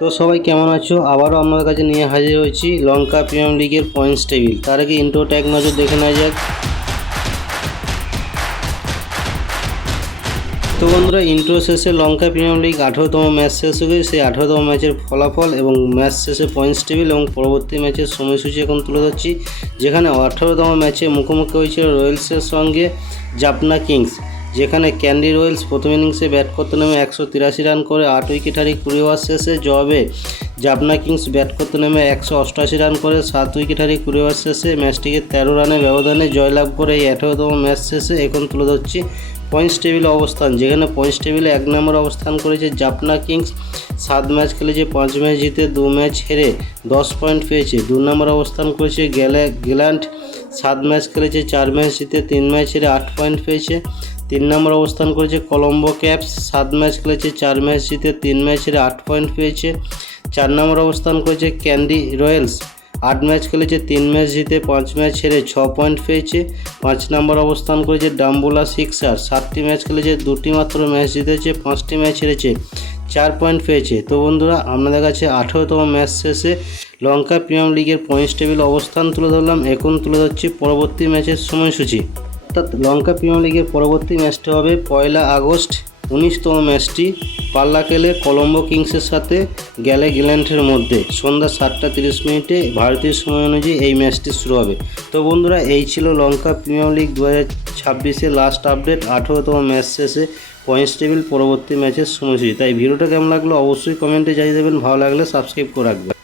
তো সবাই কেমন আছো? আবারও আপনাদের কাছে নিয়ে হাজির হয়েছি লঙ্কা প্রিমিয়াম লিগের পয়েন্টস টেবিল। তার আগে ইন্ট্রোটা এক নজর দেখে নেওয়া যাক। তো বন্ধুরা, ইন্ট্রো শেষে লঙ্কা প্রিমিয়াম লিগ 18তম ম্যাচ শেষ হয়ে গেছে। সেই 18তম ম্যাচের ফলাফল এবং ম্যাচ শেষে পয়েন্টস টেবিল এবং পরবর্তী ম্যাচের সময়সূচি এখন তুলে ধরছি। যেখানে 18তম ম্যাচে মুখোমুখি হয়েছিল রয়্যালসের সঙ্গে জাফনা কিংস, যেখানে ক্যান্ডি রয়্যালস প্রথম ইনিংসে ব্যাট করতে নেমে 183 রান করে 8 উইকেট হারিয়ে 20 ওভার শেষে জবাবে জাফনা কিংস ব্যাট করতে নেমে 188 রান করে 7 উইকেট হারিয়ে 20 ওভার শেষে ম্যাচটিকে 13 রানের ব্যবধানে জয়লাভ করে এই 18তম ম্যাচ শেষে এখন তুলে ধরছি পয়েন্টস টেবিলে অবস্থান। যেখানে পয়েন্টস টেবিলে 1 নম্বর অবস্থান করেছে জাফনা কিংস। 7 ম্যাচ খেলেছে, 5 ম্যাচ জিতে 2 ম্যাচ হেরে 10 পয়েন্ট পেয়েছে। 2 নম্বর অবস্থান করেছে গিল্যান্ট। 7 ম্যাচ খেলেছে, 4 ম্যাচ জিতে 3 ম্যাচ হেরে 8 পয়েন্ট পেয়েছে। 3 নম্বর অবস্থান করেছে কলম্বো ক্যাপস। 7 ম্যাচ খেলেছে, 4 ম্যাচ জিতে 3 ম্যাচ হেরে 8 পয়েন্ট পেয়েছে। 4 নম্বর অবস্থান করেছে ক্যান্ডি রয়্যালস। 8 ম্যাচ খেলেছে, 3 ম্যাচ জিতে 5 ম্যাচ হেরে 6 পয়েন্ট পেয়েছে। 5 নম্বর অবস্থান করেছে ডাম্বুলা সিক্সার। 7টি ম্যাচ খেলেছে, 2টি মাত্র ম্যাচ জিতেছে, 5টি ম্যাচ হেরেছে, 4 পয়েন্ট পেয়েছে। তো বন্ধুরা, আপনাদের কাছে 18তম ম্যাচ শেষে লঙ্কা প্রিমিয়াম লিগের পয়েন্টস টেবিল অবস্থান তুলে ধরলাম। এখন তুলে ধরছি পরবর্তী ম্যাচের সময়সূচি। অর্থাৎ লঙ্কা প্রিমিয়াম লিগের পরবর্তী ম্যাচটি হবে 1 আগস্ট। 19তম ম্যাচটি পাল্লাকেলে কলম্বো কিংসের সাথে গিল্যান্টের মধ্যে সন্ধ্যা 7টা 30 ভারতীয় সময় অনুযায়ী এই ম্যাচটি শুরু হবে। তো বন্ধুরা, এই ছিল লঙ্কা প্রিমিয়াম লিগ 2026-এর লাস্ট আপডেট। 18তম ম্যাচ শেষে পয়েন্টস টেবিল পরবর্তী ম্যাচের সময়সূচি। তাই ভিডিওটা কেমন লাগলো অবশ্যই কমেন্টে জানিয়ে দেবেন। ভালো লাগলে সাবস্ক্রাইব করে রাখবেন।